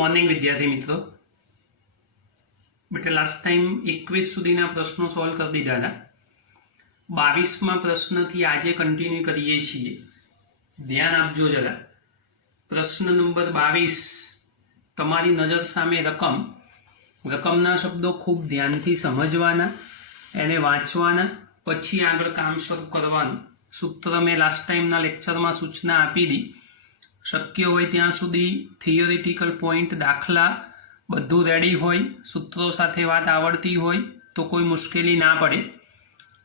Morning विद्यार्थी मित्रों। बेटा लास्ट टाइम 21 सुधीना प्रश्नों सॉल्व कर दीधा था। 22मा प्रश्न थी आजे कंटिन्यू करीए छीए। ध्यान आपजो जरा। प्रश्न नंबर 22 तमारी नजर सामे रकमना शब्दों खूब ध्यानथी समझवाना, एने वांचवाना, पछी आगळ काम शरू करवानुं। सूत्र मैं लास्ट टाइमना लेक्चरमां सूचना आपी दी। शक्य होय त्यां सुधी थियोरिटिकल पॉइंट दाखला बधुं रेडी होय, सूत्रों साथे वात आवड़ती होय तो कोई मुश्केली ना पड़े।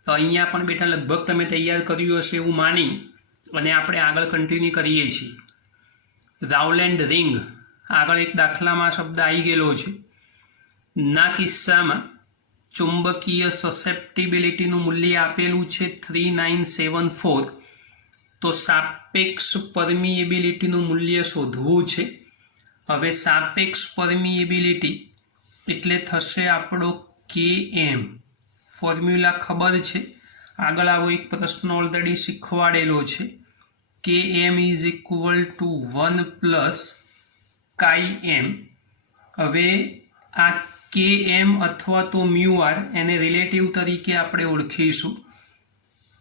तो अहींया पण बेटा लगभग तमे तैयार कर्युं हशे एवुं मानी अने आपणे आगळ कंटिन्यू करीए छीए। राउलेंड रिंग आगळ एक दाखलामां शब्द आई गेलो छे। ना किस्सामां चुंबकीय ससेप्टिबिलिटीनुं मूल्य आपेलुं छे 3974। तो सापेक्ष परमिएबिलिटीनुं मूल्य शोधवुं छे। हवे सापेक्ष परमिएबिलिटी एटले थशे आपणो km। फॉर्म्युला खबर छे, आगळ आवो एक प्रश्न ऑलरेडी शीखवाडेलो छे। km is equal to 1 plus chi m। हवे आ km अथवा तो म्यू आर एने रिलेटिव तरीके आपणे ओळखीशुं।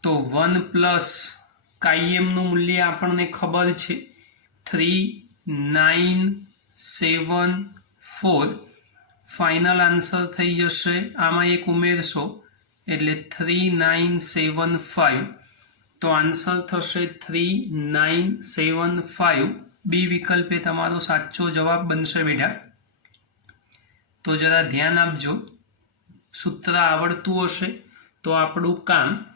तो 1 प्लस chi m નું મૂલ્ય આપણને ખબર છે 3974। ફાઇનલ આન્સર થઈ જશે, આમાં એક ઉમેરશો એટલે 3975। તો આન્સર થશે 3975। બી વિકલ્પ એ તમારો સાચો જવાબ બનશે બેટા। તો જરા ધ્યાન આપજો। સૂત્ર આવડતું હશે તો આપણું કામ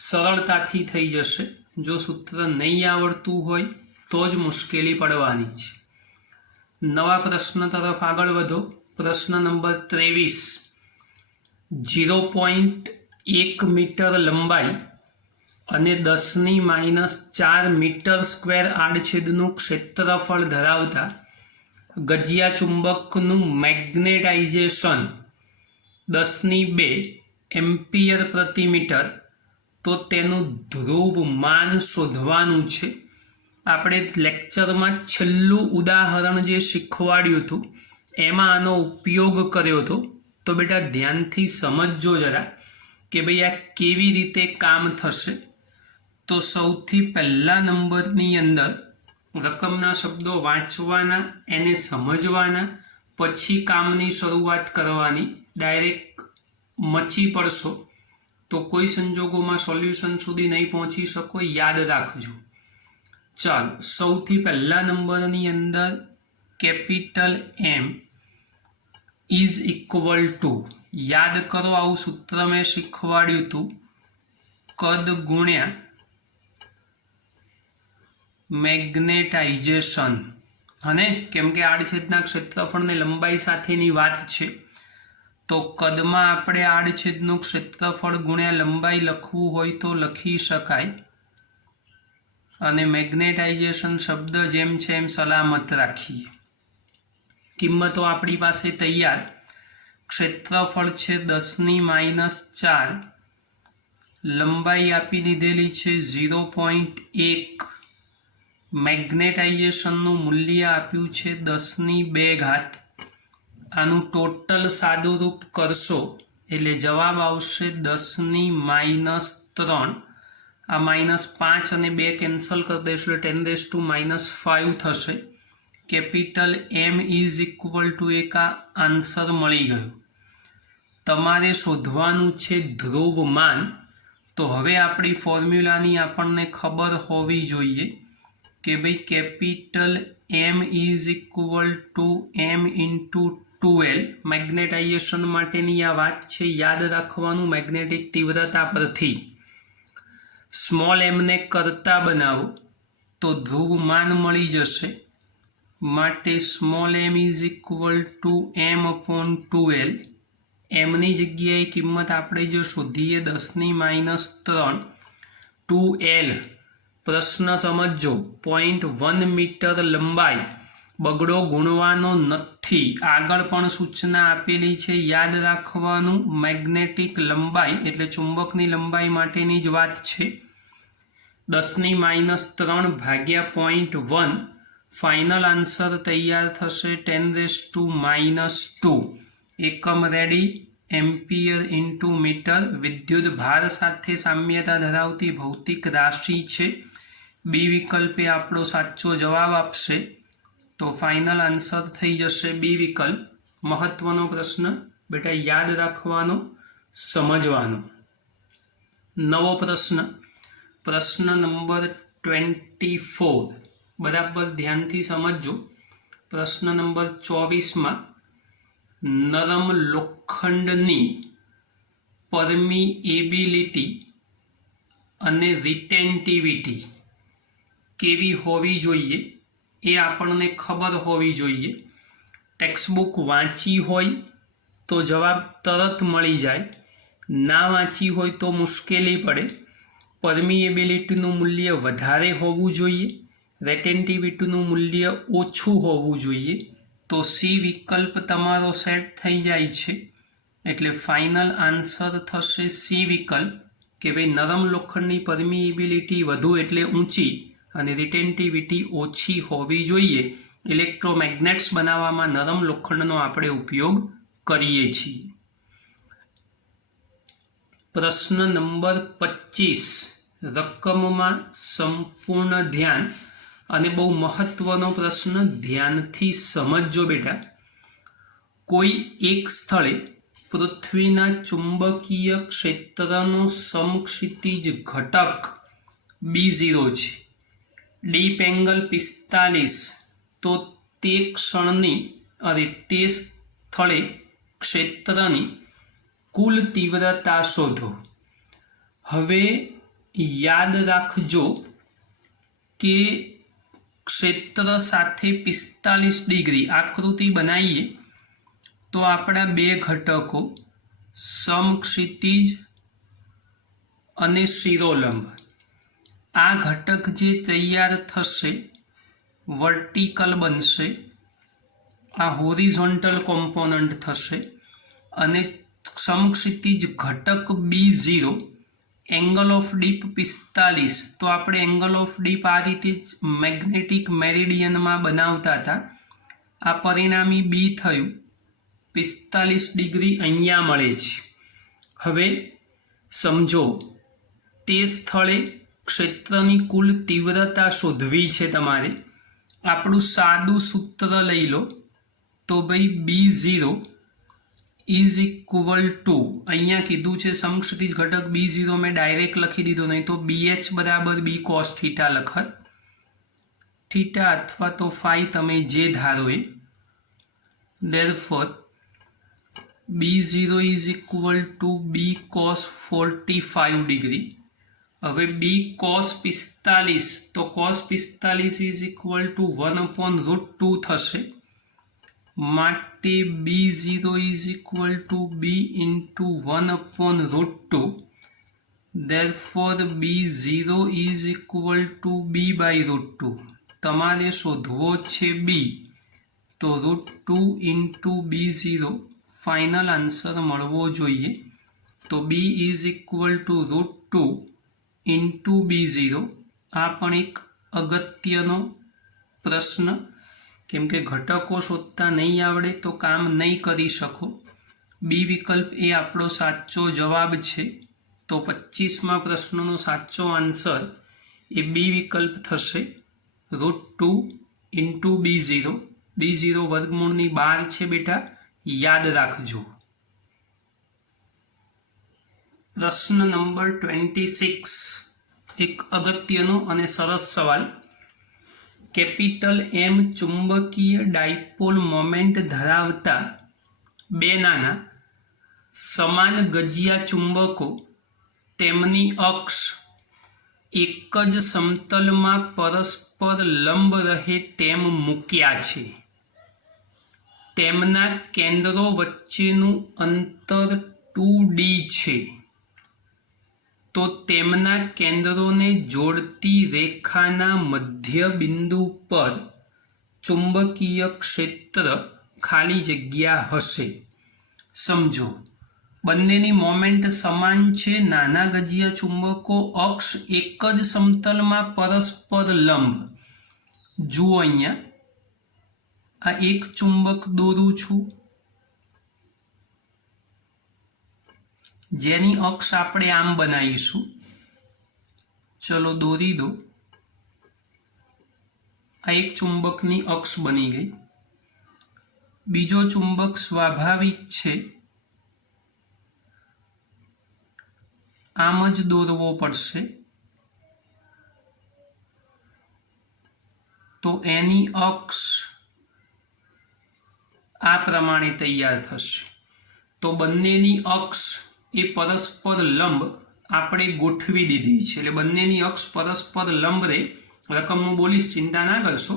સરળતાથી થઈ જશે। जो सूत्र नहीं आवड़तु होय तो ज मुश्केली पड़वानी छे। नवा प्रश्न तरफ आगळ वधो। प्रश्न नंबर 23। 0.1 मीटर लंबाई अने 10⁻⁴ मीटर स्क्वेर आड़छेदनुं क्षेत्रफळ धरावता गजिया चुंबकनुं मैग्नेटाइजेशन 10⁻² एम्पियर प्रति मीटर। तो तेनुं ध्रुवमान शोधवानुं छे। आपणे लेक्चरमां छेल्लुं उदाहरण जे शीखवाड्युं हतुं एमां आनो उपयोग कर्यो हतो। तो बेटा ध्यानथी समजजो जरा कि भाई आ केवी रीते काम थशे। तो सौथी पहला नंबरनी अंदर रकमना शब्दों वांचवाना, एने समजवाना, पछी कामनी शरूआत करवानी। डायरेक्ट मची पड़शो तो कोई संजोगों में सोल्यूशन सुधी नहीं पहुंची सको, याद राखजो। चलो सौथी पहला नंबर नी अंदर capital M is equal to, याद करो आउ सूत्र में शीखवाड्युं हतुं, कद गुण्या मैग्नेटाइजेशन। हने केम के आड़छेदना क्षेत्रफळ ने लंबाई साथेनी वात छे। तो कदमां आपणे आड़छेदनुं क्षेत्रफळ गुण्या लंबाई लखवुं होय तो लखी शकाय अने मैग्नेटाइजेशन शब्द जेम छे एम सलामत राखीए। किंमतो आपणी पासे तैयार। क्षेत्रफळ छे 10⁻⁴, लंबाई आपी दीधेली छे 0.1, मैग्नेटाइजेशननुं मूल्य आप्युं छे 10⁻²। आनु टोटल सादु रूप करशो एटले जवाब आवशे 10⁻³ आ -5 અને 2 केन्सल कर देशो 10⁻⁵ थशे। Capital M is equal to एक आ आंसर मळी गयो। तमारे शोधवानुं छे ध्रुवमान। तो हवे आपणी फॉर्म्युलानी आपणने खबर होवी जोईए के भाई capital M is equal to M into 2L। Magnetization माटेनी आ वात छे, याद राखवानुं मैग्नेटिक तीव्रता परथी। स्मॉल m ने करता बनावो तो ध्रुवमान मळी जशे, माटे small m is equal to m/2L। m नी जग्याए किंमत आपणे जो शोधीए 10⁻³ 2L। प्रश्न समझो। 0.1 मीटर लंबाई बगड़ो गुणवानो नथी। आगळ पण सूचना आपेली छे, याद राखवानुं मैग्नेटिक लंबाई एटले चुंबकनी लंबाई माटेनी ज वात छे। 10⁻³ भाग्या 0.1 फाइनल आंसर तैयार थशे 10⁻²। एकम रेडी एम्पियर इंटू मीटर विद्युत भार साथे साम्यता धरावती भौतिक राशि छे। बी विकल्पे आपणो साचो जवाब आपशे तो फाइनल आंसर थई जशे बी विकल्प। महत्वनो प्रश्न बेटा याद राखवानो, समझवानो। नवो प्रश्न, प्रश्न नंबर 24, बराबर ध्यानथी समझो। प्रश्न नंबर 24 में नरम लोखंडनी परमिएबिलिटी अने रिटेंटिविटी केवी होवी जोईए ए आपने खबर होवी जोईए। टेक्स्टबुक वाँची होय तो जवाब तरत मळी जाए, ना वाँची होय तो मुश्केली पड़े। परमिएबिलिटीनुं मूल्य वधारे होवुं जोईए, रेटेंटिविटीनुं मूल्य ओछुं होवुं जोईए। तो सी विकल्प तमारो सेट थई जाय छे। एटले फाइनल आंसर थशे सी विकल्प के भाई नरम लोखंडनी परमिएबिलिटी वधु एटले ऊंची अने रिटेंटिविटी ओछी होवी जोईए। इलेक्ट्रोमेग्नेट्स बनाववामां नरम लोखंडनो आपणे उपयोग करीए छीए। प्रश्न नंबर 25, रकममां संपूर्ण ध्यान अने बहु महत्वनो प्रश्न, ध्यानथी समझो बेटा। कोई एक स्थळे पृथ्वीना चुंबकीय क्षेत्रनो समक्षितिज घटक B0 छे, डीप एंगल 45, तो ते क्षणनी अरे ते स्थळे क्षेत्रनी कुल तीव्रता शोधो। हवे याद राखजो के क्षेत्र साथे 45 डिग्री आकृति बनाईए तो आपणा बे घटको समक्षितिज अने शिरोलंब, आ घटक जे तैयार थशे वर्टिकल बनशे, आ होरिझोंटल कॉम्पोनंट थशे अने समक्षितिज घटक B0 एंगल ऑफ डीप 45, तो आपणे एंगल ऑफ डीप आ रीते मैग्नेटिक मेरिडियन में बनावता था। आ परिणामी बी थयुं 45 डिग्री अहींया मळे छे। हवे समझो ते स्थळे क्षेत्रनी कुल तीव्रता शोधवी छे तमारे। आपणुं सादुं सूत्र लई लो तो भाई B0 इज इक्वल टू, अहींया कीधुं छे समक्षितिज घटक B0 में डायरेक्ट लखी दीधो, नहीं तो BH बराबर B cos थीटा लखत। थीटा अथवा तो फाई तमे जे धारो ए। Therefore B0 is equal to B cos 45 degree. हवे B cos 45 तो cos 45 इज इक्वल टू 1/√2 थशे। माटे B0 is equal to B into 1/√2। Therefore B0 is equal to B/√2। तमारे शोधवो छे B, तो √2 इंटू B0 फाइनल आंसर मळवो जोईए। तो B is equal to √2 into B0। आ पण एक अगत्यनो प्रश्न, केम के घटको शोधता नहीं आवड़े तो काम नहीं करी शको। बी विकल्प ए आपणो साचो जवाब छे। तो 25मा प्रश्ननो साचो आंसर ए बी विकल्प थशे, √2 इंटू B0। B0 वर्गमूळनी 12 छे बेटा, याद राखजो। प्रश्न नंबर 26, एक अगत्यनो अने सरस सवाल। कैपिटल M चुंबकीय डायपोल मोमेंट धरावता बे नाना समान गजिया चुंबको तेमनी अक्ष एक ज समतल में परस्पर लंब रहे तेम मूक्या छे। तेमना केंद्रो वच्चेनुं अंतर 2D छे। तो तेमना केंद्रोने जोड़ती रेखाना मध्य बिंदु पर चुंबकीय क्षेत्र खाली जग्या हशे। समझो बंनेनी मोमेंट समान छे। नाना गजिया चुंबको अक्ष एक ज समतल में परस्पर लंब। જુઓ અહીંયા આ એક ચુંબક દોરું છું, જેની અક્ષ આપણે આમ બનાવીશું. ચલો દોરી દો. આ એક ચુંબકની અક્ષ બની ગઈ. બીજો ચુંબક સ્વાભાવિક છે આમ જ દોરવો પડશે, તો એની અક્ષ આ પ્રમાણે તૈયાર થશે. તો બંનેની અક્ષ એ પરસ્પર લંબ આપણે ગોઠવી દીધી છે. એટલે બંનેની અક્ષ પરસ્પર લંબ રે, રકમ હું બોલીશ ચિંતા ના કરશો,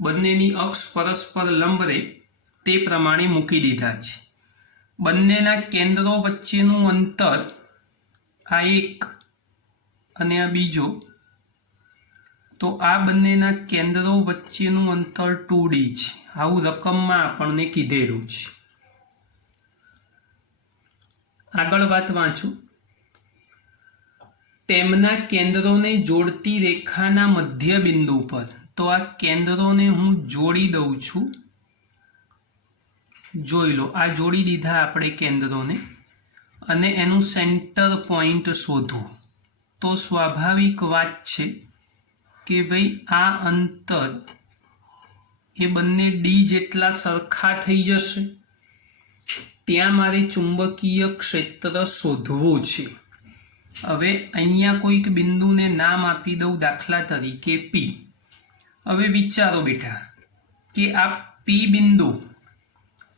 બંનેની અક્ષ પરસ્પર લંબ રે તે પ્રમાણે મૂકી દીધા છે. બંનેના કેન્દ્રો વચ્ચેનું અંતર આ એક અને આ બીજો, તો આ બંનેના કેન્દ્રો વચ્ચેનું અંતર 2D છે. આવું રકમમાં આપણને કીધેલું છે. આગળ વાત વાંચું. તેમના કેન્દ્રોને જોડતી રેખાના મધ્ય બિંદુ પર, તો આ કેન્દ્રોને હું જોડી દઉં છું. જોઈ લો, આ જોડી દીધા આપણે કેન્દ્રોને, અને એનું સેન્ટર પોઈન્ટ શોધવું. તો સ્વાભાવિક વાત છે કે ભાઈ આ અંતર એ બંને ડી જેટલા સરખા થઈ જશે. ત્યાં મારે ચુંબકીય ક્ષેત્ર શોધવું છે. હવે અહીંયા કોઈક બિંદુને નામ આપી દઉં, દાખલા તરીકે પી. હવે વિચારો બેટા કે આ પી બિંદુ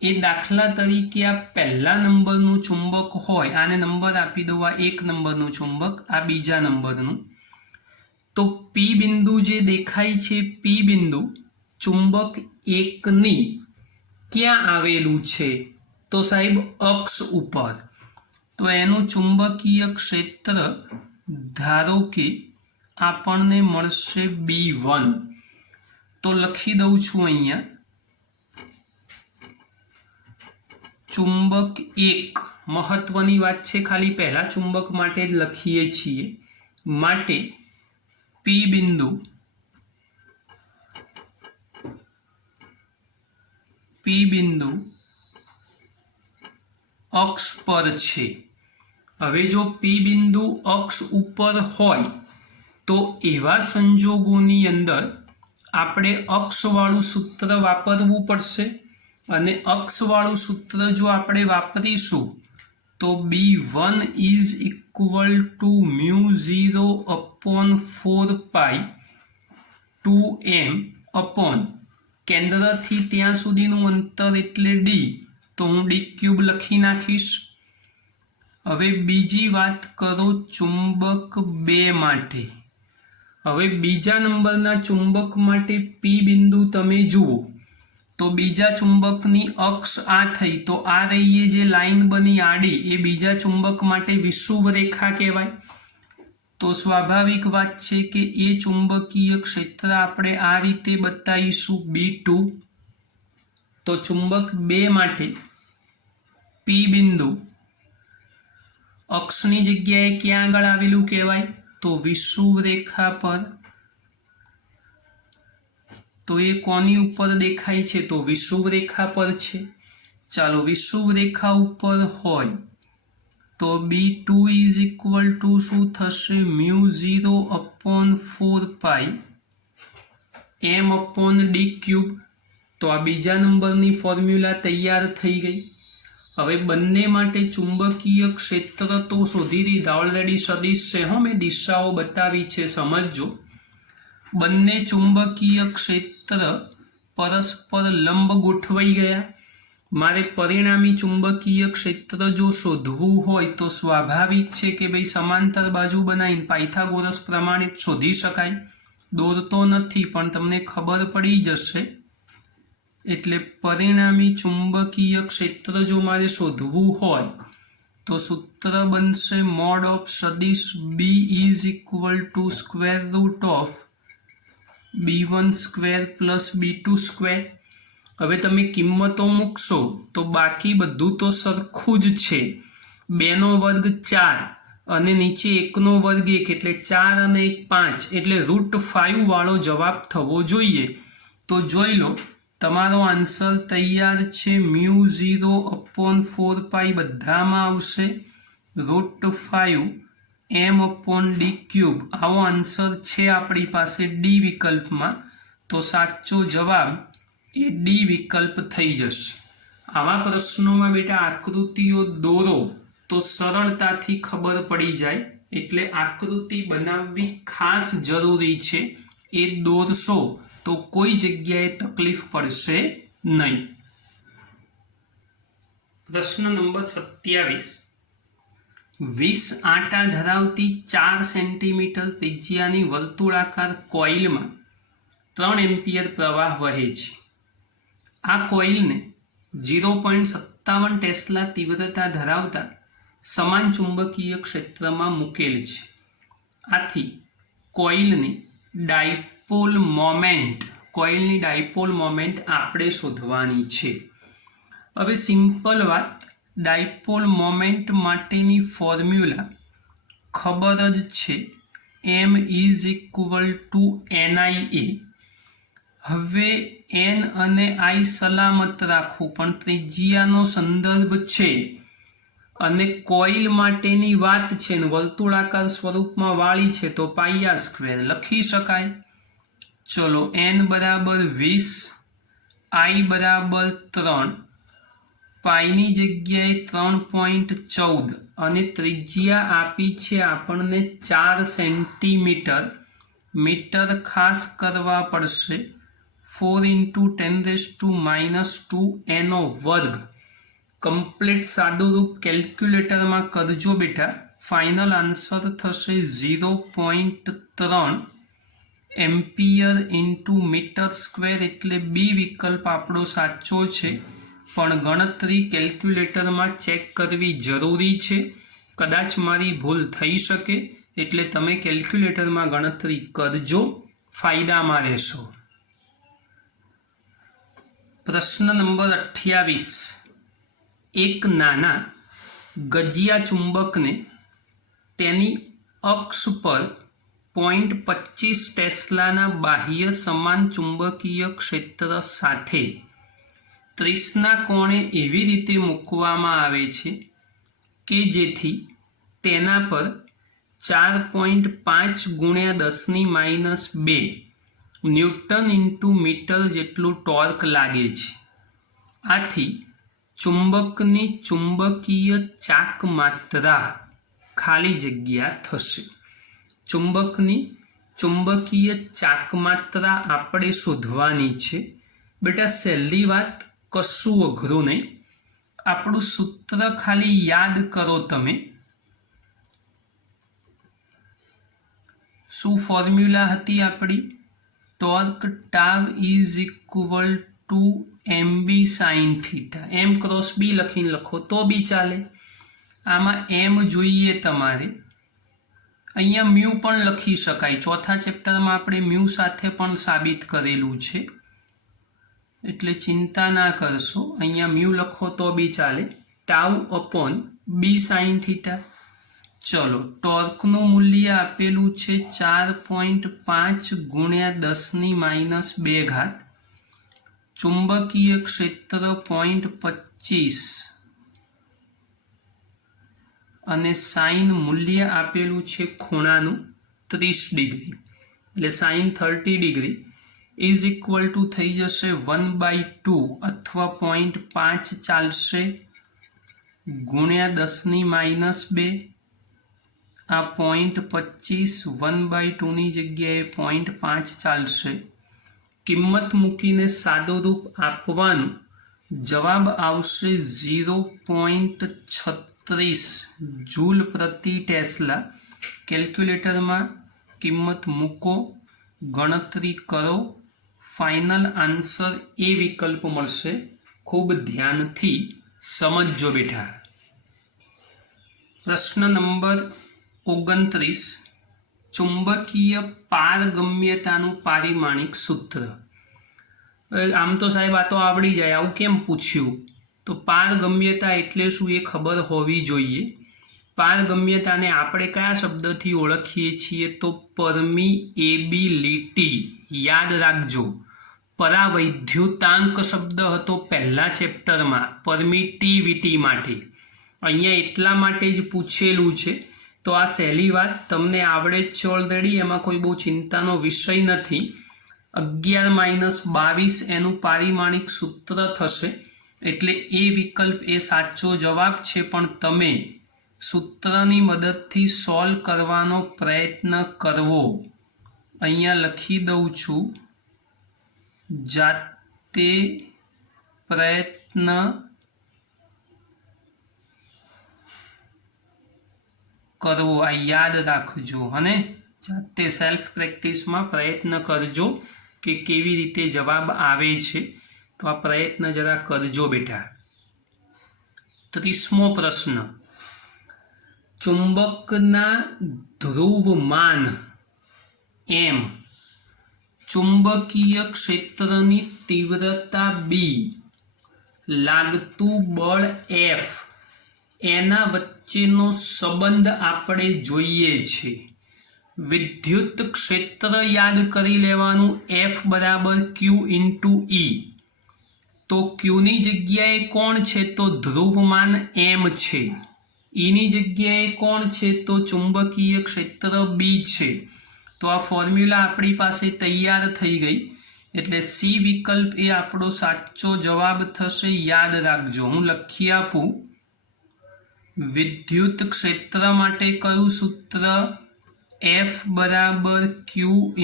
એ દાખલા તરીકે આ પહેલા નંબરનું ચુંબક હોય, આને નંબર આપી દઉં, આ એક નંબરનું ચુંબક, આ બીજા નંબરનું. તો પી બિંદુ જે દેખાય છે, પી બિંદુ ચુંબક એકની ક્યાં આવેલું છે? તો સાહેબ અક્ષ ઉપર. તો એનું ચુંબકીય ક્ષેત્ર ધારો કે આપણને મળશે B1. તો લખી દઉં છું અહીંયા ચુંબક એક. મહત્વની વાત છે, ખાલી પહેલા ચુંબક માટે જ લખીએ છીએ. માટે પી બિંદુ અક્ષ પર છે. હવે જો પી બિંદુ અક્ષ ઉપર હોય તો એવા સંજોગોની અંદર આપણે અક્ષવાળું સૂત્ર વાપરવું પડશે. અને અક્ષવાળું સૂત્ર જો આપણે વાપરીશું તો B1 is equal to μ0 upon 4π 2m upon કેન્દ્રથી ત્યાં સુધીનું અંતર એટલે ડી, તો હું ડી ક્યુબ લખી નાખીશ. હવે બીજી વાત કરો ચુંબક 2 માટે. હવે બીજા નંબરના ચુંબક માટે પી બિંદુ તમે જુઓ તો બીજા ચુંબકની અક્ષ આ થઈ, તો આ રહી જે લાઈન બની આડી, એ બીજા ચુંબક માટે વિષુવ રેખા કહેવાય. તો સ્વાભાવિક વાત છે કે એ ચુંબકીય ક્ષેત્ર આપણે આ રીતે બતાવીશું B2. તો ચુંબક 2 માટે પી બિંદુ અક્ષની જગ્યાએ ક્યાં આગળ આવેલું કહેવાય? તો વિષુવ રેખા પર. તો એ કોની ઉપર દેખાય છે? તો વિષુવ રેખા પર છે. ચાલો વિષુવ રેખા ઉપર હોય તો B2 ઇઝ ઇક્વલ ટુ શું થશે? μ0 upon 4π m upon D cube. તો આ બીજા નંબરની ફોર્મ્યુલા તૈયાર થઈ ગઈ. હવે બંને માટે ચુંબકીય ક્ષેત્ર તો શોધી દીધા. ઓલરેડી સદિશ છે, હો મેં દિશાઓ બતાવી છે, સમજજો. બંને ચુંબકીય ક્ષેત્ર પરસ્પર લંબ ગોઠવાઈ ગયા. મારે પરિણામી ચુંબકીય ક્ષેત્ર જો શોધવું હોય તો સ્વાભાવિક છે કે ભાઈ સમાંતર બાજુ બનાવીને પાયથાગોરસ પ્રમાણે શોધી શકાય. દોરતો નથી પણ તમને ખબર પડી જશે. એટલે પરિણામી ચુંબકીય ક્ષેત્ર જો મારે શોધવું હોય તો સૂત્ર બનશે મોડ ઓફ સદિશ B is equal two square root of B1 square plus B2 square. હવે તમે કિંમતો મૂકશો તો બાકી બધું તો સરખું જ છે. 2 નો વર્ગ 4 અને નીચે 1નો વર્ગ 1 એટલે 4 અને 1 5 એટલે √5 વાળો જવાબ થવો જોઈએ. તો જોઈ લો તમારો આન્સર તૈયાર છે. μ0/4π બધામાં આવશે √5 m/d³ આવો આન્સર છે આપણી પાસે ડી વિકલ્પમાં. તો સાચો જવાબ એ ડી વિકલ્પ થઈ જશે. આવા પ્રશ્નોમાં બેટા આકૃતિઓ દોરો તો સરળતાથી ખબર પડી જાય, એટલે આકૃતિ બનાવવી ખાસ જરૂરી છે. એ દોરશો તો કોઈ જગ્યાએ તકલીફ પડશે નહીં. પ્રશ્ન નંબર 27. 20 આંટા ધરાવતી 4 સેન્ટીમીટર ત્રિજ્યાની વર્તુળાકાર કોઇલમાં 3 એમ્પિયર પ્રવાહ વહે છે. આ કોઇલને 0.57 ટેસ્લા તીવ્રતા ધરાવતા સમાન ચુંબકીય ક્ષેત્રમાં મૂકેલ છે. આથી કોઇલની ડાયપોલ મોમેન્ટ આપણે શોધવાની છે. હવે સિમ્પલ વાત, ડાયપોલ મોમેન્ટ માટેની ફોર્મ્યુલા ખબર જ છે, m = NIA. હવે n અને i સલામત રાખવું, પણ ત્રિજ્યાનો સંદર્ભ છે અને કોઇલ માટેની વાત છે ને વર્તુળાકાર સ્વરૂપમાં વાળી છે તો πr² લખી શકાય. ચલો n બરાબર 20, i બરાબર 3, પાઈની જગ્યાએ 3.14 અને ત્રિજ્યા આપી છે આપણને 4 સેન્ટીમીટર. મીટર ખાસ કરવા પડશે. 4 × 10⁻²નો વર્ગ. કમ્પ્લીટ સાદું રૂપ કેલ્ક્યુલેટરમાં કરજો બેટા. ફાઇનલ આન્સર થશે 0.3 એમ્પિયર × મીટર², એટલે બી વિકલ્પ આપણો સાચો છે. પણ ગણતરી કેલ્ક્યુલેટરમાં ચેક કરવી જરૂરી છે. કદાચ મારી ભૂલ થઈ શકે, એટલે તમે કેલ્ક્યુલેટરમાં ગણતરી કરજો, ફાયદામાં રહેશો. પ્રશ્ન નંબર 28. એક નાના ગજિયા ચુંબકને તેની અક્ષ પર 0.25 ટેસ્લાના બાહ્ય સમાન ચુંબકીય ક્ષેત્ર સાથે 30ના કોણે એવી રીતે મૂકવામાં આવે છે કે જેથી તેના પર 4.5 × 10⁻²ન્યૂટન × મીટર જેટલું ટોર્ક લાગે છે. આથી ચુંબકની ચુંબકીય ચાક માત્રા ખાલી જગ્યા થશે. ચુંબકની ચુંબકીય ચાક માત્રા આપણે શોધવાની છે. બેટા સહેલી વાત, કશું અઘરું નહીં. આપણું સૂત્ર ખાલી યાદ કરો તમે. શું ફોર્મ્યુલા હતી આપણી? Torque tau = mb sin θ. m × b લખીને લખો તો બી ચાલે. આમાં m જોઈએ તમારે. અહીંયા મ્યુ પણ લખી શકાય. ચોથા ચેપ્ટરમાં આપણે મ્યુ સાથે પણ સાબિત કરેલું છે, એટલે ચિંતા ના કરશો. અહીંયા મ્યુ લખો તો બી ચાલે. ટાઉ/b sin θ. ચલો, ટોર્કનું મૂલ્ય આપેલું છે 4.5 × 10⁻². ચુંબકીય ક્ષેત્ર 0.25 અને સાઇન મૂલ્ય આપેલું છે ખૂણાનું 30 ડિગ્રી, એટલે sin 30 ડિગ્રી = થઈ જશે 1/2 અથવા 0.5 ચાલશે × 10⁻². આ 0.25 1/2ની જગ્યાએ 0.5 ચાલશે. કિંમત મૂકીને સાદું રૂપ આપવાનું, જવાબ આવશે 0.36 જૂલ પ્રતિ ટેસ્લા. કેલ્ક્યુલેટરમાં કિંમત મૂકો, ગણતરી કરો, ફાઇનલ આન્સર એ વિકલ્પ મળશે. ખૂબ ધ્યાનથી સમજજો બેટા. પ્રશ્ન નંબર 29. ચુંબકીય પારગમ્યતાનું પારિમાણિક સૂત્ર. આમ તો સાહેબ આ તો આવડી જાય, આવું કેમ પૂછ્યું? તો પારગમ્યતા એટલે શું એ ખબર હોવી જોઈએ. પારગમ્યતાને આપણે કયા શબ્દથી ઓળખીએ છીએ? તો પરમિએબિલિટી. યાદ રાખજો, પરાવૈદ્યુતાંક શબ્દ હતો પહેલા ચેપ્ટરમાં પરમિટિવિટી માટે. અહીંયા એટલા માટે જ પૂછેલું છે. તો આ સહેલી વાત તમને આવડે જ છે ઓલરેડી, એમાં કોઈ બહુ ચિંતાનો વિષય નથી. 11-22 એનું પારિમાણિક સૂત્ર થશે, એટલે એ વિકલ્પ એ સાચો જવાબ છે. પણ તમે સૂત્રની મદદથી સોલ્વ કરવાનો પ્રયત્ન કરવો. અહીંયા લખી દઉં છું, જાતે પ્રયત્ન કરવો. આ યાદ રાખજો. અને જાતે સેલ્ફ પ્રેક્ટિસમાં પ્રયત્ન કરજો કે કેવી રીતે જવાબ આવે છે. તો આ પ્રયત્ન જરા કરજો બેટા. 30મો પ્રશ્ન. ચુંબકના ધ્રુવમાન M, ચુંબકીય ક્ષેત્રની તીવ્રતા B, લાગતું બળ F, એના વચ્ચેનો સંબંધ આપણે જોઈએ છે. વિદ્યુત ક્ષેત્ર યાદ કરી લેવાનું, F બરાબર Q × E. તો Qની જગ્યાએ કોણ છે? તો ધ્રુવમાન M છે. Eની જગ્યાએ કોણ છે? તો ચુંબકીય ક્ષેત્ર B છે. તો આ ફોર્મ્યુલા આપણી પાસે તૈયાર થઈ ગઈ. એટલે સી વિકલ્પ એ આપણો સાચો જવાબ થશે. યાદ રાખજો, હું લખી આપું. વિદ્યુત ક્ષેત્ર માટે કયું સૂત્ર? F બરાબર Q ×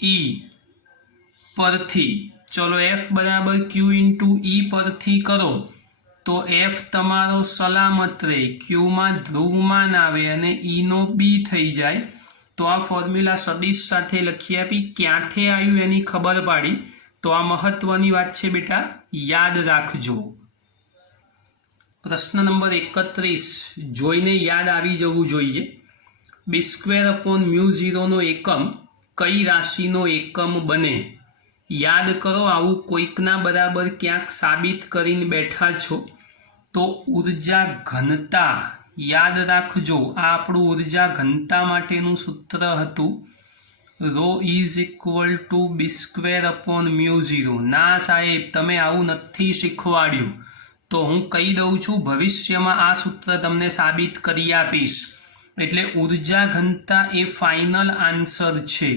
E પરથી. ચલો F બરાબર Q × E પરથી કરો તો F તમારો સલામત રહે, Qમાં ધ્રુવમાન આવે અને Eનો B થઈ જાય. તો આ ફોર્મ્યુલા સદિશ સાથે લખી આપી. ક્યાંથી આવ્યું એની ખબર પાડી. તો આ મહત્વની વાત છે બેટા, યાદ રાખજો. પ્રશ્ન નંબર 31 જોઈને યાદ આવી જવું જોઈએ. B²/μ0 નો એકમ કઈ રાશિનો એકમ બને? યાદ કરો, આવું કોઈકના બરાબર ક્યાંક સાબિત કરીને બેઠા છો તો ઉર્જા ઘનતા યાદ રાખજો. આ આપણું ઉર્જા ઘનતા માટેનું સૂત્ર હતું, ρ = B²/μ0. ના સાહેબ, તમે આવું નથી શીખવાડ્યું. તો હું કહી દઉં છું, ભવિષ્યમાં આ સૂત્ર તમને સાબિત કરી આપીશ. એટલે ઉર્જા ઘનતા એ ફાઇનલ આન્સર છે.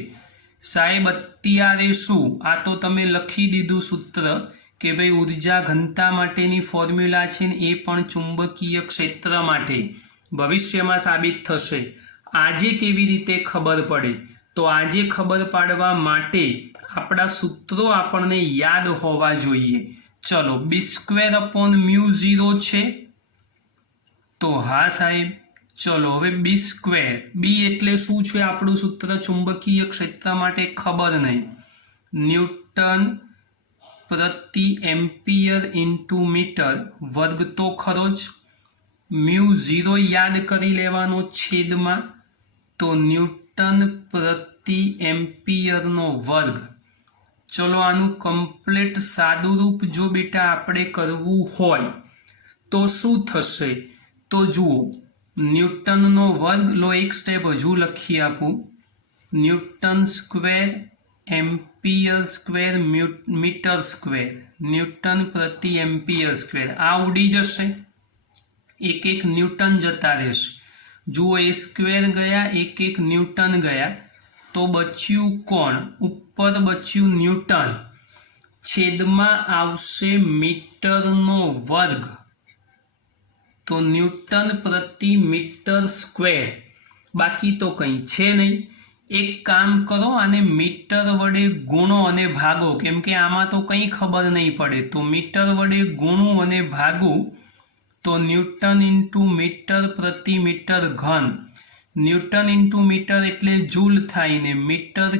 સાહેબ અત્યારે શું? આ તો તમે લખી દીધું સૂત્ર કે ભાઈ ઉર્જા ઘનતા માટેની ફોર્મ્યુલા છે ને એ પણ ચુંબકીય ક્ષેત્ર માટે. ભવિષ્યમાં સાબિત થશે. આજે કેવી રીતે ખબર પડે? તો આજે ખબર પાડવા માટે આપણા સૂત્રો આપણને યાદ હોવા જોઈએ. ચલો, B²/μ0 છે. તો હા સાહેબ, ચલો હવે B². B એટલે શું છે? આપણું સૂત્ર ચુંબકીય ક્ષેત્ર માટે ખબર નહીં. ન્યૂટન પ્રતિ એમ્પિયર × મીટર વર્ગ તો ખરો જ. μ0 યાદ કરી લેવાનો છેદમાં. તો ન્યૂટન પ્રતિ એમ્પિયરનો વર્ગ. ચલો આનું કમ્પ્લીટ સાદું રૂપ જો બેટા આપણે કરવું હોય તો શું થશે? તો જુઓ, ન્યૂટનનો વર્ગ લો. એક સ્ટેપ હજુ લખી આપું. ન્યૂટન² એમ્પિયર², મીટર², ન્યૂટન પ્રતિ એમ્પિયર². આ ઉડી જશે, એક એક ન્યૂટન જતા રહેશે. જુઓ, A² ગયા, એક એક ન્યૂટન ગયા. તો બચ્યું કોણ? ઉપર બચ્યું ન્યૂટન. છેદમાં આવશે મીટરનો વર્ગ. તો ન્યૂટન પ્રતિ મીટર². બાકી તો કંઈ છે નહીં. એક કામ કરો, આને મીટર વડે ગુણો અને ભાગો, કેમ કે આમાં તો કંઈ ખબર નહીં પડે. તો મીટર વડે ગુણું અને ભાગું તો ન્યૂટન × મીટર પ્રતિ મીટર ઘન. ન્યૂટન × મીટર એટલે જૂલ થાય ને મીટર³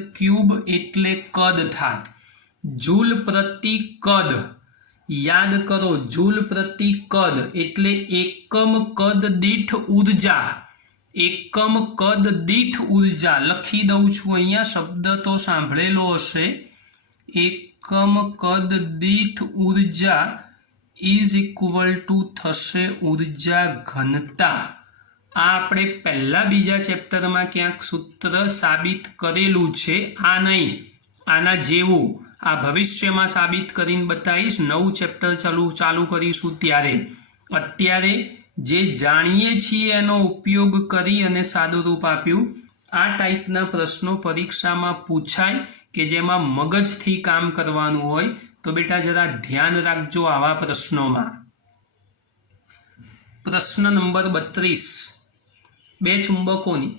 એટલે કદ થાય. જૂલ પ્રતિ કદ યાદ કરો, જૂલ પ્રતિ કદ એટલે એકમ કદ દીઠ ઉર્જા. એકમ કદ દીઠ ઉર્જા લખી દઉં છું અહીંયા, શબ્દ તો સાંભળેલો હશે. એકમ કદ દીઠ ઉર્જા ઇઝ ઇક્વલ ટુ થશે ઉર્જા ઘનતા. આ આપણે પહેલા બીજા ચેપ્ટરમાં ક્યાંક સૂત્ર સાબિત કરેલું છે. આ નહીં, આના જેવું આ ભવિષ્યમાં સાબિત કરીને બતાવીશ. નવું ચેપ્ટર ચાલુ કરીશું ત્યારે. અત્યારે જે જાણીએ છીએ એનો ઉપયોગ કરી અને સાદુરૂપ આપ્યું. આ ટાઈપના પ્રશ્નો પરીક્ષામાં પૂછાય કે જેમાં મગજથી કામ કરવાનું હોય તો બેટા જરા ધ્યાન રાખજો આવા પ્રશ્નોમાં. પ્રશ્ન નંબર 32. બે ચુંબકોની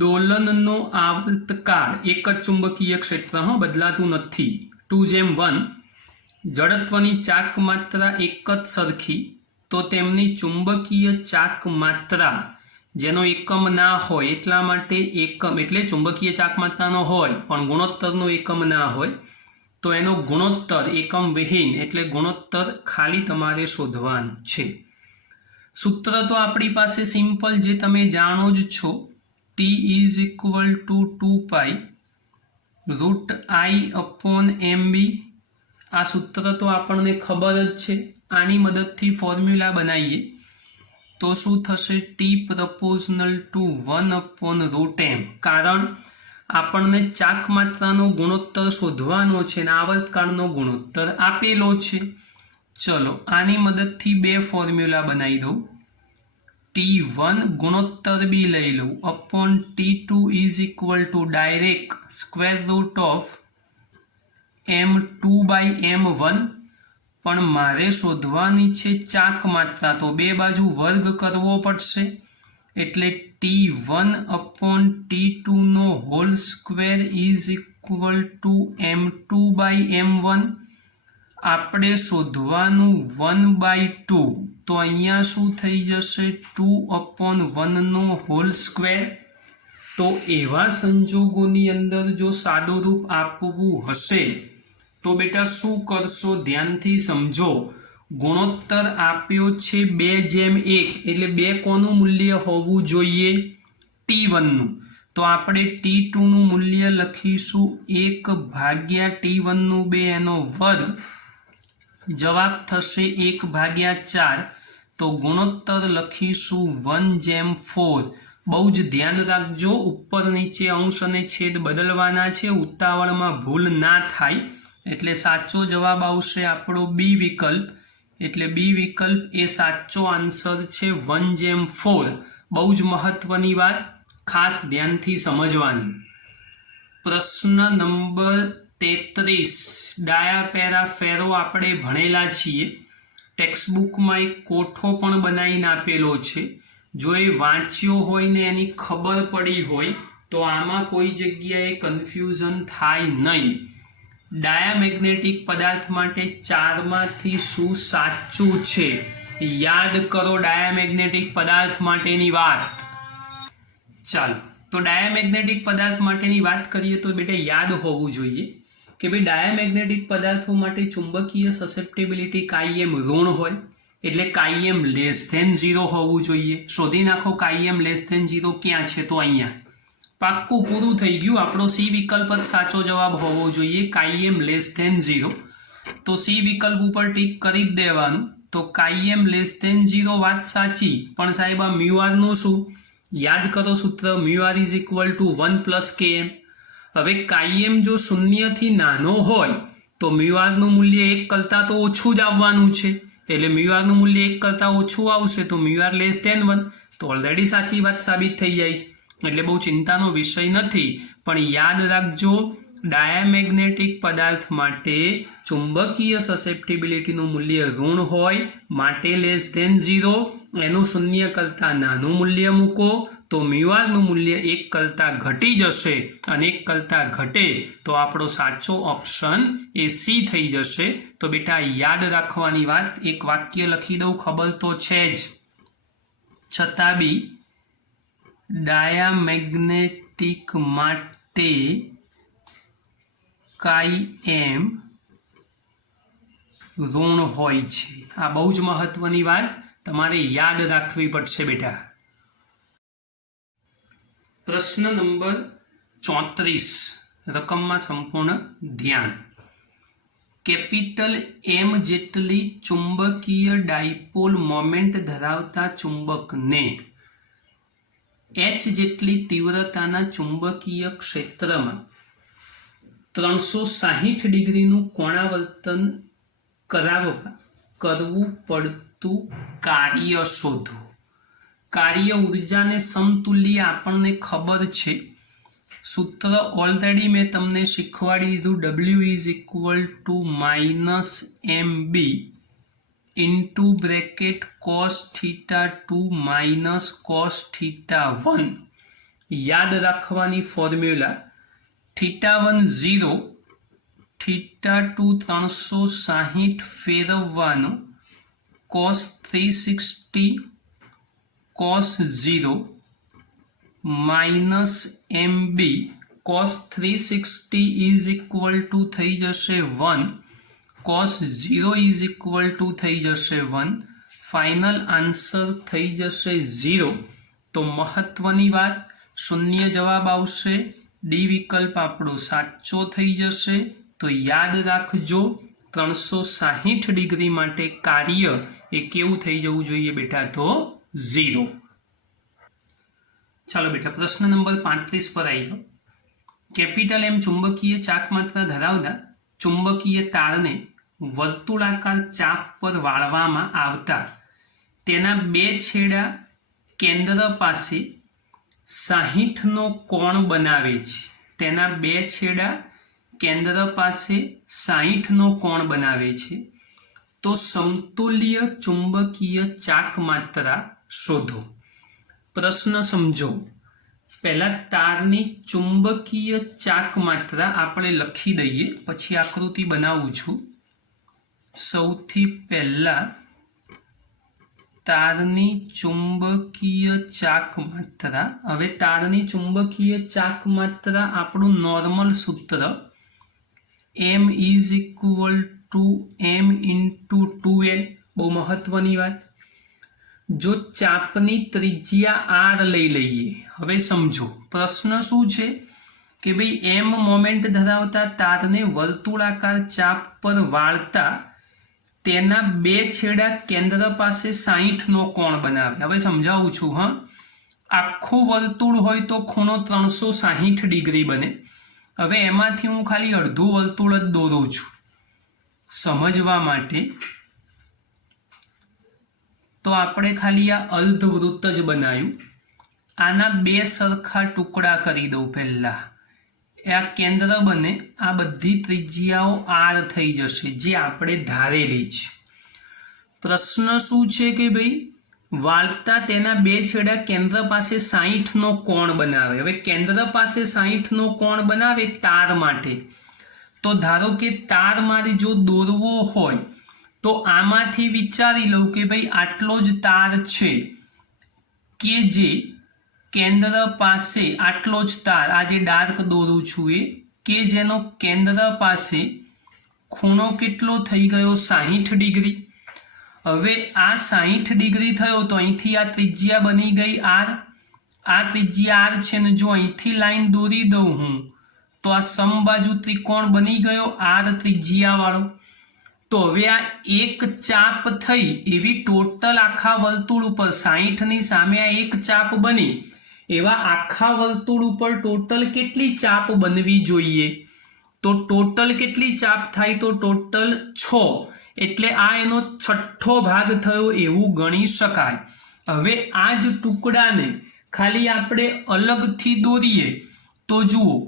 દોલનનો આવર્તકાળ એક જ ચુંબકીય ક્ષેત્ર બદલાતું નથી 2:1. જડત્વની ચાક માત્રા એક જ સરખી તો તેમની ચુંબકીય ચાક માત્રા જેનો એકમ ના હોય એટલા માટે એકમ એટલે ચુંબકીય ચાક માત્રાનો હોય પણ ગુણોત્તરનો એકમ ના હોય તો એનો ગુણોત્તર એકમ વિહીન એટલે ગુણોત્તર ખાલી તમારે શોધવાનું છે. સૂત્ર તો આપણી પાસે સિમ્પલ જે તમે જાણો જ છો. T is equal two 2 √I/ MB. આ સૂત્ર તો આપણને ખબર જ છે. આની મદદથી ફોર્મ્યુલા બનાવીએ તો શું થશે? T પ્રપોઝનલ two 1/√m. કારણ આપણને ચાક માત્રાનો ગુણોત્તર શોધવાનો છે અને આવર્તકાળનો ગુણોત્તર આપેલો છે. ચલો આની મદદથી બે ફોર્મ્યુલા બનાવી દઉં. T1 ગુણોત્તર બી લઈ લઉં upon T2 is equal to direct square root of M2/M1. પણ મારે શોધવાની છે ચાક માત્રા તો બે બાજુ વર્ગ કરવો પડશે એટલે T1 અપોન T2 નો whole square is equal to M2/M1. આપણે શોધવાનું 1/2 તો અહીંયા શું થઈ જશે? 2/1 નો હોલ સ્ક્વેર. તો એવા સંજોગોની અંદર જો સાદું રૂપ આપવું હશે તો બેટા શું કરશો? ધ્યાનથી સમજો. ગુણોત્તર આપ્યો છે 2:1 એટલે 2 કોનું મૂલ્ય હોવું જોઈએ? T1નું. તો આપણે T2 નું મૂલ્ય લખીશું 1/T1 2 એનો વર્ગ. જવાબ થશે 1/4. તો ગુણોત્તર લખીશું 1:4. બહુ જ ધ્યાન રાખજો, ઉપર નીચે અંશ અને છેદ બદલવાના છે, ઉતાવળમાં ભૂલ ના થાય. એટલે સાચો જવાબ આવશે આપણો બી વિકલ્પ. એટલે બી વિકલ્પ એ સાચો આન્સર છે 1:4. બહુ જ મહત્વની વાત, ખાસ ધ્યાનથી સમજવાની. પ્રશ્ન નંબર 33. ડાયા પેરા ફેરો આપણે ભણેલા છીએ. ટેક્સ્ટબુકમાં એક કોઠો પણ બનાવીને આપેલો છે. જો એ વાંચ્યો હોય ને એની ખબર પડી હોય તો આમાં કોઈ જગ્યાએ કન્ફ્યુઝન થાય નહીં. ડાયામેગ્નેટિક પદાર્થ માટે 4માંથી શું સાચું છે? યાદ કરો ડાયામેગ્નેટિક પદાર્થ માટેની વાત. ચાલો તો ડાયામેગ્નેટિક પદાર્થ માટેની વાત કરીએ તો બેટા યાદ હોવું જોઈએ કે ભાઈ ડાયામેગ્નેટિક પદાર્થો માટે ચુંબકીય સસેપ્ટેબિલિટી કાયમ ઋણ હોય એટલે કાયમ <0 હોવું જોઈએ. શોધી નાખો કાયમ <0 ક્યાં છે? તો અહીંયા. પાક્કું પૂરું થઈ ગયું. આપણો સી વિકલ્પ જ સાચો જવાબ હોવો જોઈએ, કાયમ <0. તો સી વિકલ્પ ઉપર ટીક કરી જ દેવાનું. તો કાયમ <0 વાત સાચી, પણ સાહેબ આ મ્યુઆર નું શું? યાદ કરો સૂત્ર મ્યુઆર ઇઝ ઇક્વલ ટુ 1 + Km. હવે કાયમ જો 0 થી નાનો હોય તો મ્યુઆરનું મૂલ્ય 1 કરતાં તો ઓછું જ આવવાનું છે. એટલે મ્યુઆરનું મૂલ્ય 1 કરતાં ઓછું આવશે તો મ્યુઆર <1. તો ઓલરેડી સાચી વાત સાબિત થઈ જાય છે. એટલે બહુ ચિંતાનો વિષય નથી. પણ યાદ રાખજો ડાયામેગ્નેટિક પદાર્થ માટે ચુંબકીય સસેપ્ટિબિલિટીનું મૂલ્ય ઋણ હોય માટે <0. એનું 0 કરતાં નાનું મૂલ્ય મૂકો તો મ્યુઆરનું મૂલ્ય 1 કરતાં ઘટી જશે અને 1 કરતાં ઘટે તો આપણો સાચો ઓપ્શન એ સી થઈ જશે. તો બેટા યાદ રાખવાની વાત, એક વાક્ય લખી દઉં, ખબર તો છે જ છતાં બી ડાયામેગ્નેટિક માટે કાયમ ઋણ હોય છે. આ બહુ જ મહત્વની વાત તમારે યાદ રાખવી પડશે બેટા. પ્રશ્ન નંબર 34. રકમમાં સંપૂર્ણ ધ્યાન. કેપિટલ એમ જેટલી ચુંબકીય ડાયપોલ મોમેન્ટ ધરાવતા ચુંબકને એચ જેટલી તીવ્રતાના ચુંબકીય ક્ષેત્રમાં 360 ડિગ્રીનું કોણાવર્તન કરવું પડતું કાર્ય શોધો। કાર્ય ઉર્જાને સમતુલ્ય આપણને ખબર છે, સૂત્ર ઓલરેડી મેં તમને શીખવાડી દીધું, W is equal to -mb into bracket cos θ2 minus cos θ1। યાદ રાખવાની ફોર્મ્યુલા, θ1 0, θ2 360 ફેરવવાનો, cos 360 cos 0 minus mb cos 360 is equal to થઈ જશે 1, cos 0 ઇઝ ઇક્વલ ટુ થઈ જશે 1, ફાઇનલ આન્સર થઈ જશે 0। તો મહત્વની વાત, શૂન્ય જવાબ આવશે, ડી વિકલ્પ આપણો સાચો થઈ જશે। તો યાદ રાખજો 360 ડિગ્રી માટે કાર્ય એ કેવું થઈ જવું જોઈએ બેટા? તો 0। ચાલો બેટા પ્રશ્ન નંબર 35 પર આવી જાઓ। કેપિટલ એમ ચુંબકીય ચાકમાત્રા ધરાવતા ચુંબકીય તારને વર્તુળાકાર ચાપ પર વાળવામાં આવતા તેના બે છેડા કેન્દ્ર પાસે 60નો કોણ બનાવે છે। તેના બે છેડા કેન્દ્ર પાસે 60નો કોણ બનાવે છે, તો સમતુલ્ય ચુંબકીય ચાકમાત્રા શોધો। પ્રશ્ન સમજો। પહેલા તારની ચુંબકીય ચાકમાત્રા આપણે લખી દઈએ, પછી આકૃતિ બનાવું છું। સૌથી પહેલા તારની ચુંબકીય ચાકમાત્રા। હવે તારની ચુંબકીય ચાકમાત્રા આપણું નોર્મલ સૂત્ર m is equal two m into 2l। બહુ મહત્વની વાત, જો ચાપની ત્રિજ્યા r લઈ લઈએ। હવે સમજો પ્રશ્ન શું છે કે ભાઈ એમ મોમેન્ટ ધરાવતા તારને વર્તુળાકાર ચાપ પર વાળતા તેના બે છેડા કેન્દ્ર પાસે 60નો કોણ બનાવે। હવે સમજાવું છું। હા, આખું વર્તુળ હોય તો ખૂણો 360 ડિગ્રી બને। હવે એમાંથી હું ખાલી અડધું વર્તુળ જ દોરું છું સમજવા માટે, તો આપણે ખાલી આ અર્ધવૃત્ત જ બનાવ્યું। આના બે સરખા ટુકડા કરી દઉં। પહેલા આ કેન્દ્ર બને, આ બધી ત્રિજ્યાઓ r થઈ જશે જે આપણે ધારેલી છે। પ્રશ્ન શું છે કે ભાઈ વાળતા તેના બે છેડા કેન્દ્ર પાસે 60નો કોણ બનાવે। હવે કેન્દ્ર પાસે 60નો કોણ બનાવે તાર માટે, તો ધારો કે તાર મારે જો દોરવો હોય તો આમાંથી વિચારી લઉં કે ભાઈ આટલો જ તાર છે કે જે કેન્દ્ર પાસે, આટલો જ તાર, આ જે ડાર્ક દોરું છું એ, કે જેનો કેન્દ્ર પાસે ખૂણો કેટલો થઈ ગયો? 60 ડિગ્રી। હવે આ 60 ડિગ્રી થયો તો અહીંથી આ ત્રિજ્યા બની ગઈ r, આ ત્રિજ્યા r છે ને જો અહીંથી લાઈન દોરી દઉં હું તો આ સમબાજુ ત્રિકોણ બની ગયો r ત્રિજ્યા વાળો। તો હવે આ એક ચાપ થઈ એવી ટોટલ આખા વર્તુળ ઉપર 60ની સામે આ એક ચાપ બની, એવા આખા વર્તુળ ઉપર ટોટલ કેટલી ચાપ બનવી જોઈએ? તો ટોટલ કેટલી ચાપ થાય? તો ટોટલ 6, એટલે આ એનો 6થો ભાગ થયો એવું ગણી શકાય। હવે આ જ ટુકડાને ખાલી આપણે અલગથી દોરીએ તો જુઓ,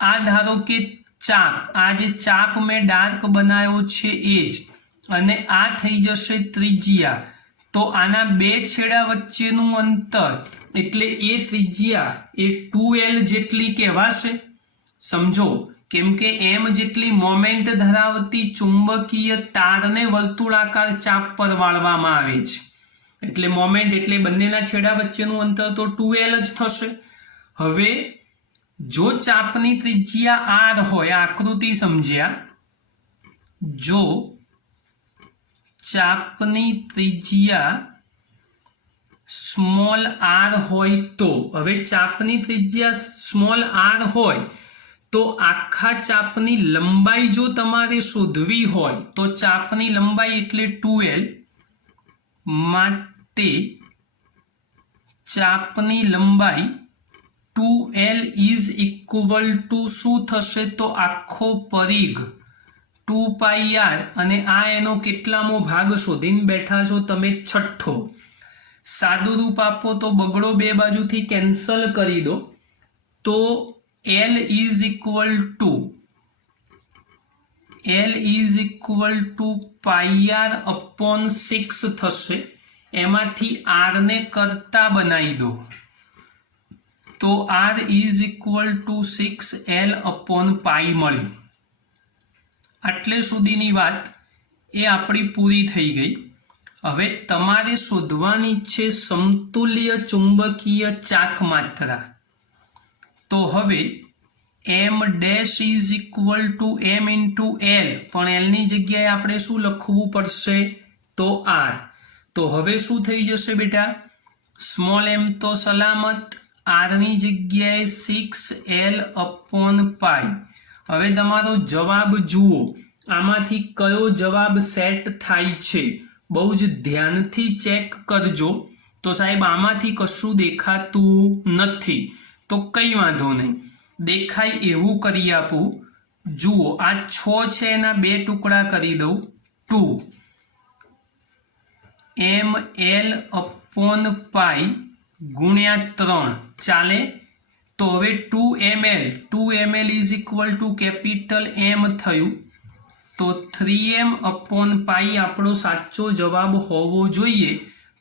આ ધારો કે ચાપ, આ જે ચાપ મેં ડાર્ક બનાવ્યો છે એ જ, અને આ થઈ જશે ત્રિજ્યા। તો આના બે છેડા વચ્ચેનું અંતર એટલે એ ત્રિજ્યા એ 2l જેટલી કહેવાશે। સમજો, કેમ કે m જેટલી મોમેન્ટ ધરાવતી ચુંબકીય તારને વર્તુળાકાર ચાપ પર વાળવામાં આવે છે, એટલે મોમેન્ટ એટલે બંનેના છેડા વચ્ચેનું અંતર તો 2l જ થશે। હવે જો ચાપની ત્રિજ્યા r હોય, આકૃતિ સમજ્યા, જો ચાપની ત્રિજ્યા સ્મોલ r હોય તો, હવે ચાપની ત્રિજ્યા સ્મોલ r હોય તો આખા ચાપની લંબાઈ જો તમારે શોધવી હોય તો ચાપની લંબાઈ એટલે 2l માટે ચાપની લંબાઈ 2l ઇઝ ઇક્વલ ટુ શું થશે તો આખો પરિઘ 2πr અને આ એનો કેટલામો ભાગ શોધીને બેઠા છો તમે છઠ્ઠો. સાદું રૂપ આપો તો બગડો બે બાજુથી કેન્સલ કરી દો તો L is equal two πr upon 6 થશે. એમાંથી r ને કરતા બનાવી દો તો r is equal to 6l upon pi મળ્યું. આટલે સુધીની વાત એ આપણી પૂરી થઈ ગઈ. હવે તમારે શોધવાની છે સમતુલ્ય ચુંબકીય ચાક માત્રા. તો હવે m dash is equal two m into l, પણ એલની જગ્યાએ આપણે શું લખવું પડશે તો r. તો હવે શું થઈ જશે બેટા? સ્મોલ m તો સલામત, r ની જગ્યાએ 6l અપોન પાઈ. હવે તમારો જવાબ જુઓ, આમાંથી કયો જવાબ સેટ થાય છે બહુ જ ધ્યાનથી ચેક કરજો. તો સાહેબ આમાંથી કશું દેખાતું નથી તો કંઈ વાંધો નહીં, દેખાય એવું કરી આપું. જુઓ આ 6 છે એના 2 ટુકડા કરી દઉં 2 ml અપોન પાઈ ગુણ્યા 3 ચાલે. તો હવે 2ml is equal two capital M થયું તો 3m અપોન પાઈ આપણો સાચો જવાબ હોવો જોઈએ.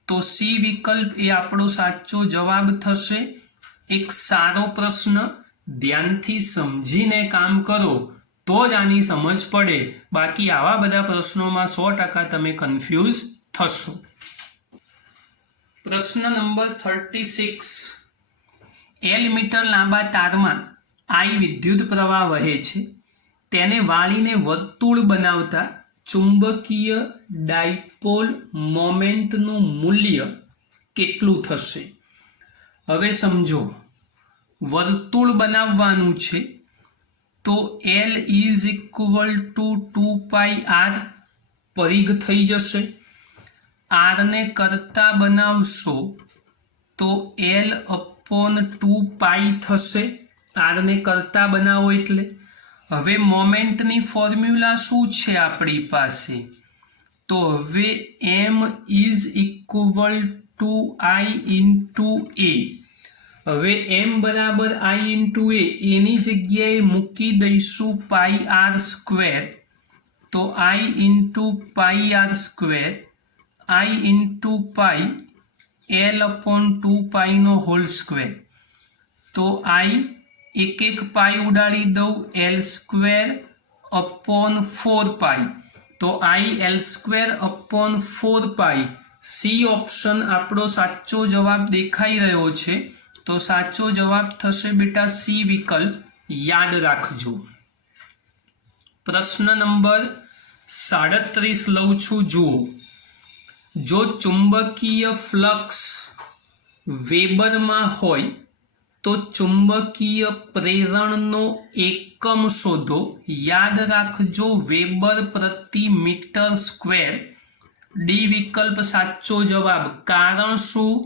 તો સી વિકલ્પ એ આપણો સાચો જવાબ થશે. એક સારો પ્રશ્ન, ધ્યાનથી સમજીને કામ કરો તો જ આની સમજ પડે, બાકી આવા બધા પ્રશ્નોમાં 100% તમે કન્ફ્યુઝ થશો. પ્રશ્ન નંબર 36. L મીટર લાંબા તારમાં I વિદ્યુત પ્રવાહ વહે છે. તેને વાળીને વર્તુળ બનાવતા ચુંબકીય ડાયપોલ મોમેન્ટનું મૂલ્ય કેટલું થશે? હવે સમજો, વર્તુળ બનાવવાનું છે તો L is equal two 2πr પરિઘ થઈ જશે. r ને કરતા બનાવશો તો L અપોન 2π થશે. r ને કરતા બનાવો એટલે. હવે મોમેન્ટની ફોર્મ્યુલા શું છે આપણી પાસે? તો હવે m is equal to I into a. હવે m બરાબર I ઇન્ટુ a, એની જગ્યાએ મૂકી દઈશું પાઈ r સ્ક્વેર. તો I into pi r square, I into pi L upon 2πનો હોલ સ્ક્વેર. તો I એક પાઈ ઉડાડી દઉં L સ્ક્વેર અપોન 4π. તો I L square upon 4π. C option આપણો સાચો જવાબ દેખાઈ રહ્યો છે તો સાચો જવાબ થશે બેટા સી વિકલ્પ. યાદ રાખજો. પ્રશ્ન નંબર 37 લઉં છું. જુઓ, જો ચુંબકીય ફ્લક્સ વેબરમાં હોય તો ચુંબકીય પ્રેરણનો એકમ શોધો. યાદ રાખજો વેબર પ્રતિ મીટર સ્ક્વેર. ડી વિકલ્પ સાચો જવાબ. કારણ શું?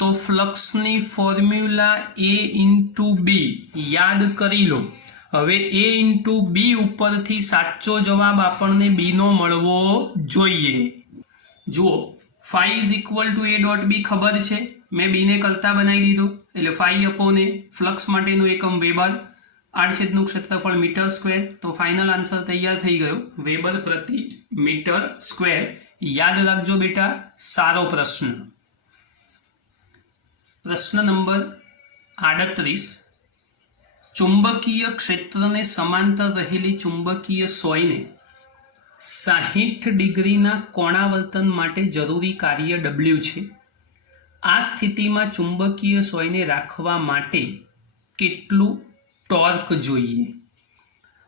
તો ફ્લક્સની ફોર્મ્યુલા A ઇન્ટુ બી યાદ કરી લો. હવે A ઇન્ટુ બી ઉપરથી સાચો જવાબ આપણને બીનો મળવો જોઈએ. જુઓ, phi is equal to A dot B ખબર છે, મેં બીને કરતા બનાવી દીધો એટલે phi અપોન A. ફ્લક્સ માટેનું એકમ વેબર, આડછેદનું ક્ષેત્રફળ મીટર સ્ક્વેર. તો ફાઇનલ આન્સર તૈયાર થઈ ગયો, વેબર પ્રતિ મીટર સ્ક્વેર. યાદ રાખજો બેટા, સારો પ્રશ્ન. પ્રશ્ન નંબર 38. ચુંબકીય ક્ષેત્રને સમાંતર રહેલી ચુંબકીય સોયને 60 ડિગ્રીના કોણાવર્તન માટે જરૂરી કાર્ય W છે. આ સ્થિતિમાં ચુંબકીય સોયને રાખવા માટે કેટલું ટોર્ક જોઈએ?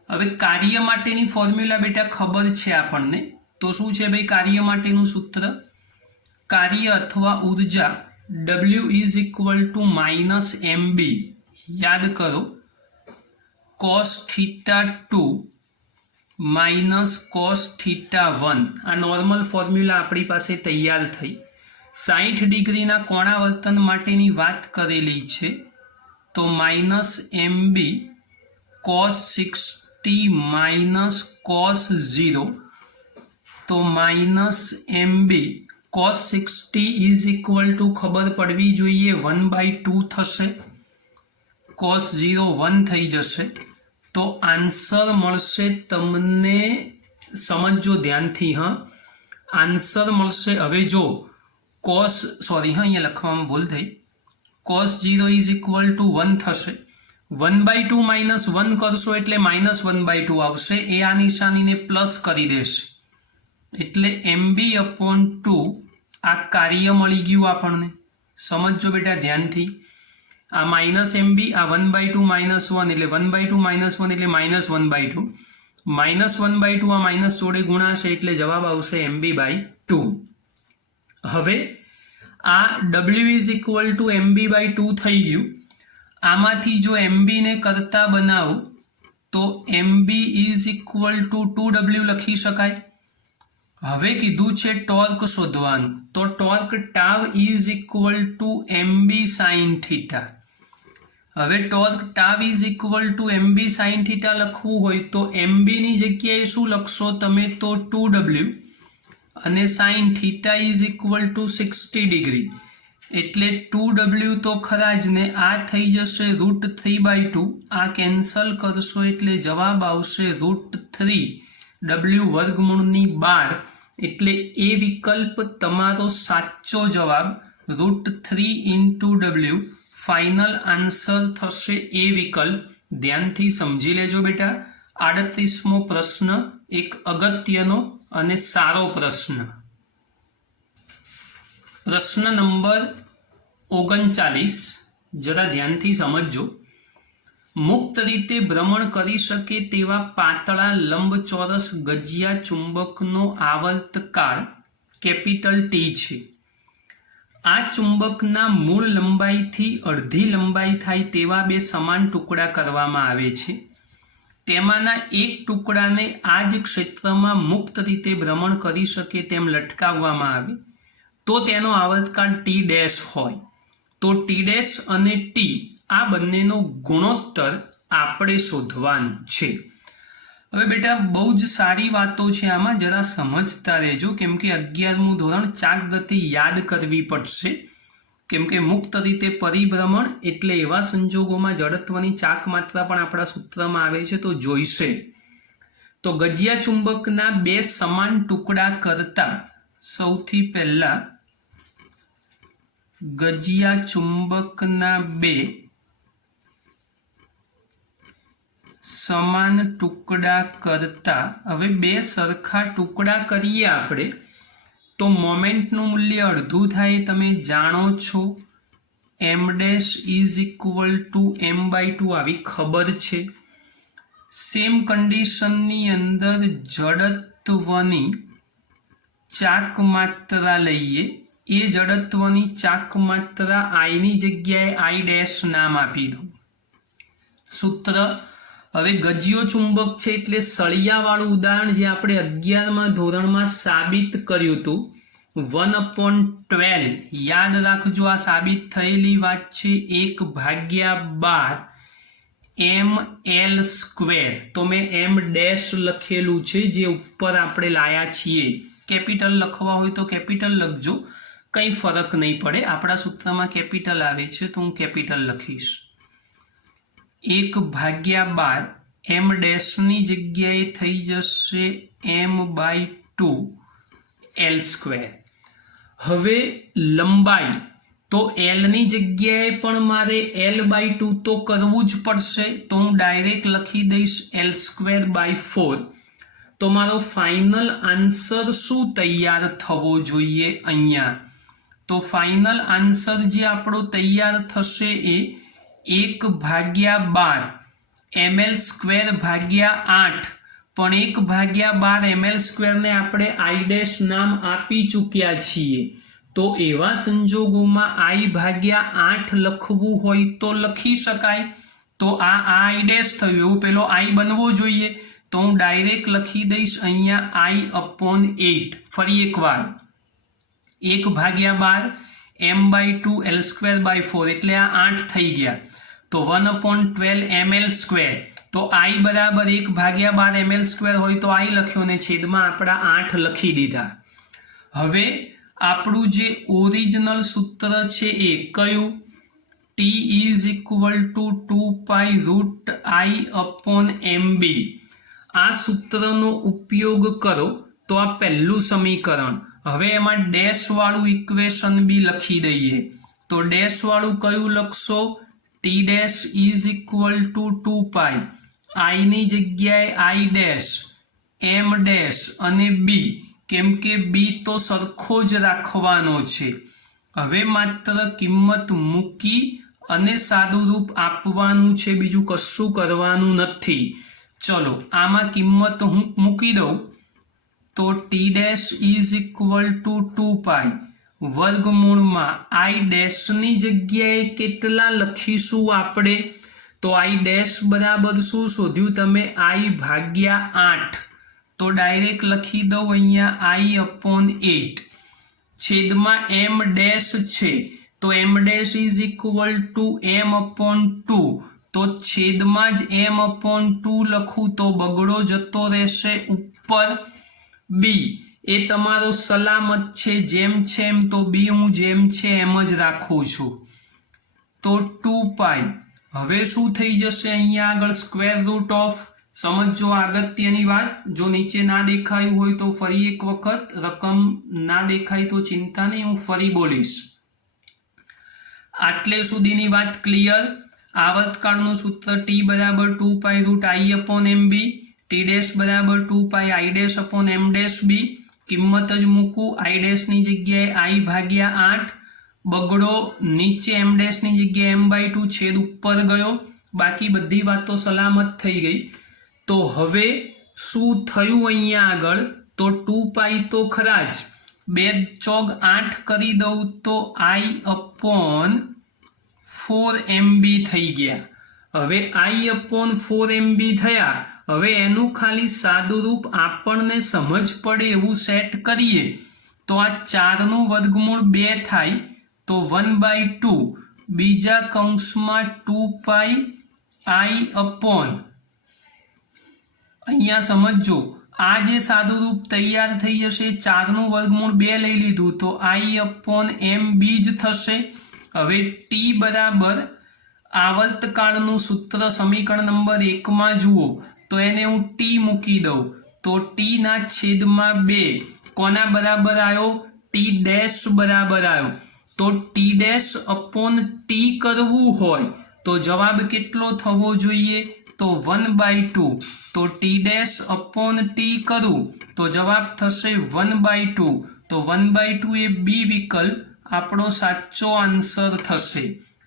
હવે કાર્ય માટેની ફોર્મ્યુલા બેટા ખબર છે આપણને. તો શું છે ભાઈ કાર્ય માટેનું સૂત્ર? કાર્ય અથવા ઉર્જા W is equal two minus mb. યાદ કરો, cos theta 2 minus cos theta 1 આ નોર્મલ ફોર્મ્યુલા આપણી પાસે તૈયાર થઈ 60 ડિગ્રીના કોણાવર્તન માટેની વાત કરેલી છે તો minus MB cos 60 minus cos 0 તો minus MB cos 60 is equal two ખબર પડવી જોઈએ 1/2 થશે cos 0 1 થઈ જશે તો આન્સર મળશે તમને સમજો ધ્યાનથી હા આન્સર મળશે હવે જો cos અહીંયા લખવામાં ભૂલ થઈ cos 0 ઇઝ ઇક્વલ ટુ 1 થશે 1/2 માઇનસ 1 કરશો એટલે માઇનસ 1/2 આવશે એ આ નિશાનીને પ્લસ કરી દેશે એટલે MB/2 આ કાર્ય મળી ગયું આપણને સમજો બેટા ધ્યાનથી આ માઇનસ MB આ 1/2 માઇનસ 1 એટલે 1/2 માઇનસ 1 એટલે માઇનસ 1/2 માઇનસ 1/2 આ માઇનસ જોડે ગુણાશે એટલે જવાબ આવશે MB/2 હવે આ W is equal two MB/2 થઈ ગયું આમાંથી જો MB ને કરતા બનાવું તો MB is equal two 2W લખી શકાય હવે કીધું છે ટોર્ક શોધવાનું તો torque tau is equal to MB sin theta હવે torque tau is equal to MB sin theta લખવું હોય તો MB ની જગ્યાએ શું લખશો તમે તો 2W અને sin theta is equal two 60 degree એટલે 2W તો ખરા જ ને આ થઈ જશે √3/2 આ કેન્સલ કરશો એટલે જવાબ આવશે √3W વર્ગમૂળની 12 એટલે એ વિકલ્પ તમારો સાચો જવાબ √3 × W ફાઇનલ આન્સર થશે એ વિકલ્પ ધ્યાનથી સમજી લેજો બેટા 38મો પ્રશ્ન એક અગત્યનો અને સારો પ્રશ્ન પ્રશ્ન નંબર 39 જરા ધ્યાનથી સમજજો મુક્ત રીતે ભ્રમણ કરી શકે તેવા પાતળા લંબચોરસ ગજિયા ચુંબકનો આવર્તકાળ કેપિટલ T છે આ ચુંબકના મૂળ લંબાઈથી અડધી લંબાઈ થાય તેવા બે સમાન ટુકડા કરવામાં આવે છે તેમાંના એક ટુકડાને આ જ ક્ષેત્રમાં મુક્ત રીતે ભ્રમણ કરી શકે તેમ લટકાવવામાં આવે તો તેનો આવર્તકાળ T' હોય તો T' અને T આ બંનેનો ગુણોત્તર આપણે શોધવાનું છે હવે બેટા બહુ જ સારી વાતો છે આમાં જરા સમજતા રહેજો કેમ કે 11મું ધોરણ ચાક ગતિ યાદ કરવી પડશે કેમ કે મુક્ત રીતે પરિભ્રમણ એટલે એવા સંજોગોમાં જડત્વની ચાક માત્રા પણ આપણા સૂત્રમાં આવે છે તો જોઈશે તો ગજિયા ચુંબકના બે સમાન ટુકડા કરતા સૌથી પહેલા ગજિયા ચુંબકના બે સમાન ટુકડા કરતા હવે બે સરખા ટુકડા કરીએ આપણે તો મોમેન્ટનું મૂલ્ય અડધું થાય તમે જાણો છો M' is equal two M/2 આવી ખબર છે સેમ કન્ડિશનની અંદર જડત્વની ચાક માત્રા લઈએ એ જડત્વની ચાક માત્રા I ની જગ્યાએ I' નામ આપી દો સૂત્ર હવે ગજિયો ચુંબક છે એટલે સળિયાવાળું ઉદાહરણ જે આપણે 11મા ધોરણમાં સાબિત કર્યું હતું 1/12 યાદ રાખજો આ સાબિત થયેલી વાત છે 1/12 ml² તો મેં M' લખેલું છે જે ઉપર આપણે લાયા છીએ કેપિટલ લખવા હોય તો કેપિટલ લખજો કંઈ ફરક નહીં પડે આપણા સૂત્રમાં કેપિટલ આવે છે તો હું કેપિટલ લખીશ 1/12 M' ની જગ્યાએ થઈ જશે M/2 L². હવે લંબાઈ તો L ની જગ્યાએ પણ મારે L/2 તો કરવું જ પડશે તો હું ડાયરેક્ટ લખી દઈશ L²/4 તો મારો ફાઇનલ આન્સર શું તૈયાર થવો જોઈએ અહીંયા તો ફાઇનલ આન્સર જે આપણો તૈયાર થશે એ 1/12 ml²/8 પણ 1/12 ml² ને આપણે I' નામ આપી ચૂક્યા છીએ તો એવા સંજોગોમાં I/8 લખવું હોય તો લખી શકાય તો આ આઈ ડેશ થયું, એવું પેલો આઈ બનવો જોઈએ, તો હું ડાયરેક્ટ લખી દઈશ અહીંયા i/8. ફરી એકવાર 1/12 m/2 L²/4 એટલે આ 8 થઈ ગયા, તો 1/12 ml². તો i બરાબર 1/12 ml² હોય તો i લખ્યો ને છેદમાં આપણા 8 લખી દીધા. હવે આપણું જે ઓરિજિનલ સૂત્ર છે એ કયું? T = 2π√i/mb. આ સૂત્રનો ઉપયોગ કરો તો આ પહેલું સમીકરણ. હવે એમાં ડેશ વાળું ઇક્વેશન બી લખી દઈએ, તો ડેશ વાળું કયું લખશો? T ડેશ = 2π, i ની જગ્યાએ i ડેશ, m ડેશ અને b, કેમ કે b તો સરખો જ રાખવાનો છે. હવે માત્ર કિંમત મૂકી અને સાદું રૂપ આપવાનું છે, બીજું કશું કરવાનું નથી. ચલો આમાં કિંમત હું મૂકી દઉં, તો T ડેશ = 2π વર્ગમૂળમાં i ડેશની જગ્યાએ કેટલા લખીશું આપણે? તો i ડેશ બરાબર શું શોધ્યું તમે? i/8. તો ડાયરેક્ટ લખી દઉં અહીંયા i/8 છેદમાં m ડેશ છે, તો m ડેશ = m/2. તો છેદમાં જ m/2 લખું તો બગડો જતો રહેશે ઉપર. b એ તમારો સલામત છે, જેમ છે એમ, તો b હું જેમ છે એમ જ રાખું છું. તો 2π હવે શું થઈ જશે અહીંયા આગળ? √ સમજો અગત્યની વાત, જો નીચે ના દેખાયું હોય તો ફરી એક વખત, રકમ ના દેખાય તો ચિંતા નહીં, હું ફરી બોલીશ. આટલે સુધીની વાત ક્લિયર? આવર્તકાળનું સૂત્ર T = 2π√i/mb, T dash = 2πi'/m'(b). કિંમત જ મૂકું, i ડેશની જગ્યાએ i/8, બગડો નીચે m ડેશની જગ્યાએ m/2, છેદ ઉપર ગયો, બાકી બધી વાતો સલામત થઈ ગઈ. તો હવે શું થયું અહીંયા આગળ? તો 2π તો ખરા જ, 2 ચોક 8 કરી દઉં તો i/4mb થઈ ગયા. હવે i/4mb થયા, હવે એનું ખાલી સાદું રૂપ આપણને સમજ પડે એવું સેટ કરીએ તો આ 4નું વર્ગમૂળ 2 થાય, તો 1/2 બીજા કૌંસમાં 2π અહીંયા સમજો, આ જે સાદું રૂપ તૈયાર થઈ જશે, 4નું વર્ગમૂળ 2 લઈ લીધું તો i/mb જ થશે. હવે t બરાબર આવર્તકાળનું સૂત્ર સમીકરણ નંબર 1 માં જુઓ તો એને હું t મૂકી દઉં, તો t ના છેદમાં 2 કોના બરાબર આવ્યો? t ડેશ બરાબર આવ્યો. તો t ડેશ અપોન t કરવું હોય તો જવાબ કેટલો થવો જોઈએ? તો 1/2. તો t ડેશ અપોન t કરું તો જવાબ થશે 1/2. તો 1/2 એ બી વિકલ્પ આપણો સાચો આન્સર થશે.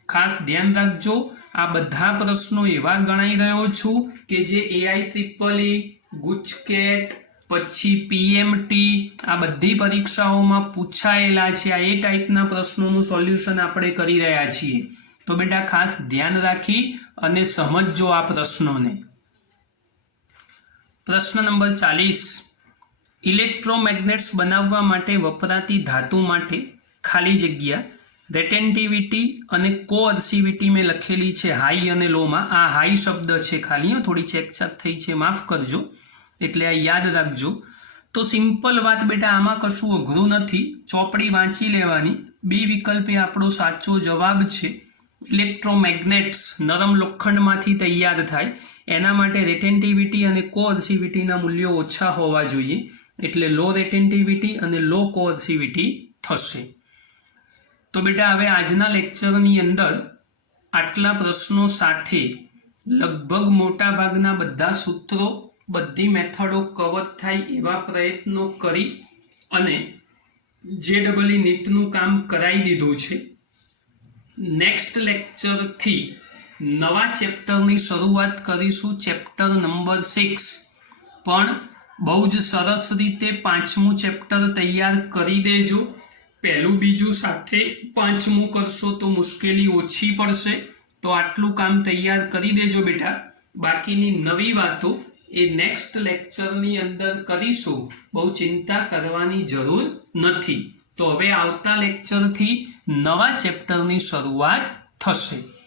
ખાસ ધ્યાન રાખજો, આ બધા પ્રશ્નો એવા ગણાઈ રહ્યો છું કે જે AIEEE, ગુજકેટ, પછી PMT આ બધી પરીક્ષાઓમાં પૂછાયેલા છે. આ એ ટાઈપના પ્રશ્નોનું સોલ્યુશન આપણે કરી રહ્યા છીએ. તો બેટા ખાસ ધ્યાન રાખી અને સમજજો આ પ્રશ્નોને. પ્રશ્ન નંબર 40. ઇલેક્ટ્રોમેગ્નેટ્સ બનાવવા માટે વપરાતી ધાતુ માટે ખાલી જગ્યા રેટેન્ટિવિટી અને કોઅર્સિવિટી મેં લખેલી છે હાઈ અને લોમાં. આ હાઈ શબ્દ છે, ખાલી થોડી ચેકચાક થઈ છે, માફ કરજો, એટલે આ યાદ રાખજો. તો સિમ્પલ વાત બેટા, આમાં કશું અઘરું નથી, ચોપડી વાંચી લેવાની. બી વિકલ્પ એ આપણો સાચો જવાબ છે. ઇલેક્ટ્રોમેગ્નેટ્સ નરમ લોખંડમાંથી તૈયાર થાય, એના માટે રેટેન્ટિવિટી અને કોઅર્સિવિટીના મૂલ્યો ઓછા હોવા જોઈએ, એટલે લો રેટેન્ટિવિટી અને લો કોઅર્સિવિટી થશે. તો બેટા હવે આજના લેક્ચરની અંદર આટલા પ્રશ્નો સાથે લગભગ મોટા ભાગના બધા સૂત્રો, બધી મેથડો કવર થાય એવા પ્રયત્નો કરી અને JEE નીટનું કામ કરાવી દીધું છે. નેક્સ્ટ લેક્ચરથી નવા ચેપ્ટરની શરૂઆત કરીશું, ચેપ્ટર નંબર 6. પણ બહુ જ સરસ રીતે 5મું ચેપ્ટર તૈયાર કરી દેજો. પહેલું બીજું સાથે 5મું કરશો તો મુશ્કેલી ઓછી પડશે. તો આટલું કામ તૈયાર કરી દેજો બેટા. બાકીની નવી વાતો એ નેક્સ્ટ લેક્ચરની અંદર કરીશું, બહુ ચિંતા કરવાની જરૂર નથી. તો હવે આવતા લેક્ચરથી નવા ચેપ્ટરની શરૂઆત થશે.